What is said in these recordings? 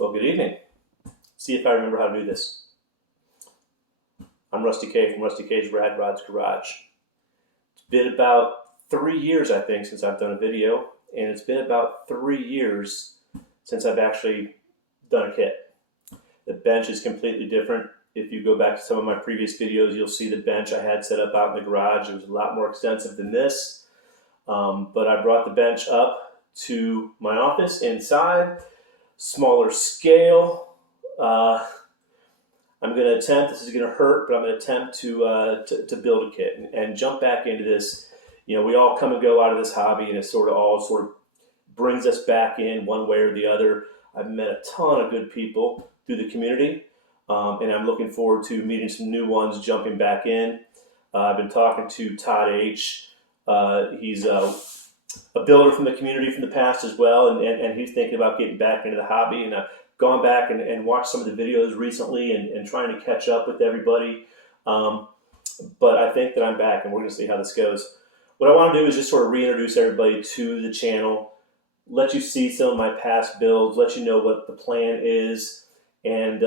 Well, good evening. See if I remember how to do this. I'm Rusty K from Rusty K's Rad Rods Garage. It's been about 3 years, I think, since I've done a video, and it's been about 3 years since I've actually done a kit. The bench is completely different. If you go back to some of my previous videos, you'll see the bench I had set up out in the garage. It was a lot more extensive than this, but I brought the bench up to my office inside, smaller scale. I'm going to attempt, this is going to hurt, but I'm going to attempt to build a kit and jump back into this. You know, we all come and go out of this hobby, and it sort of brings us back in one way or the other. I've met a ton of good people through the community, and I'm looking forward to meeting some new ones jumping back in. I've been talking to Todd H. He's a builder from the community from the past as well, and he's thinking about getting back into the hobby. And I've gone back and watched some of the videos recently and trying to catch up with everybody. But I think that I'm back, and we're going to see how this goes. What I want to do is just sort of reintroduce everybody to the channel, let you see some of my past builds, let you know what the plan is, and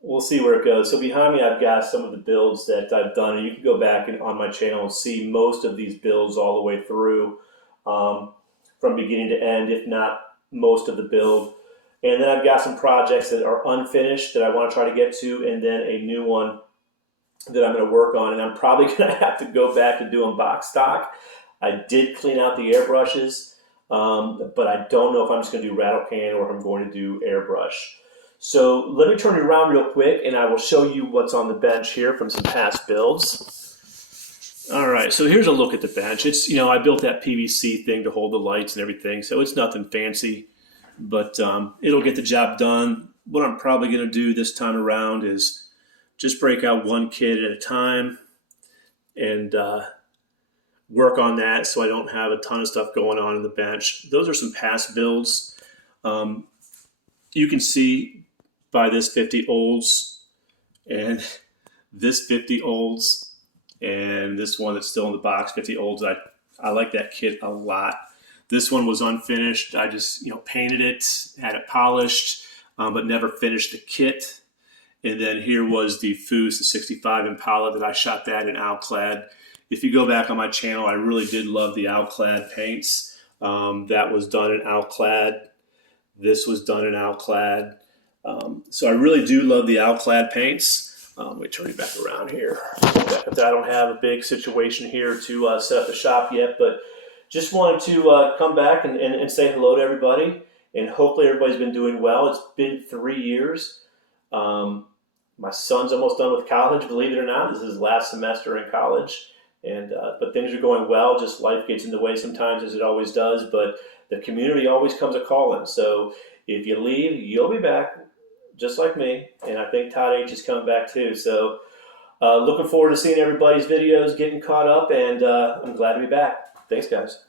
we'll see where it goes. So behind me, I've got some of the builds that I've done, and you can go back on my channel and see most of these builds all the way through, from beginning to end, if not most of the build. And then I've got some projects that are unfinished that I want to try to get to, and then a new one that I'm going to work on. And I'm probably going to have to go back to doing box stock. I did clean out the airbrushes, but I don't know if I'm just going to do rattle can or if I'm going to do airbrush. So let me turn it around real quick, and I will show you what's on the bench here from some past builds. All right, so here's a look at the bench. It's, you know, I built that PVC thing to hold the lights and everything, so it's nothing fancy, but it'll get the job done. What I'm probably going to do this time around is just break out one kit at a time and work on that so I don't have a ton of stuff going on in the bench. Those are some past builds. You can see by this 50 olds and this 50 olds and this one that's still in the box, 50 olds. I like that kit a lot. This one was unfinished. I just, you know, painted it, had it polished, but never finished the kit. And then here was the Foos, the 65 Impala that I shot that in Alclad. If you go back on my channel, I really did love the Alclad paints. That was done in Alclad. This was done in Alclad. So I really do love the Alclad paints. Let me turn you back around here. I don't have a big situation here to set up the shop yet, but just wanted to come back and say hello to everybody. And hopefully everybody's been doing well. It's been 3 years. My son's almost done with college, believe it or not. This is his last semester in college. But things are going well. Just life gets in the way sometimes, as it always does. But the community always comes a-calling. So if you leave, you'll be back, just like me. And I think Todd H is coming back too. So looking forward to seeing everybody's videos, getting caught up, and I'm glad to be back. Thanks, guys.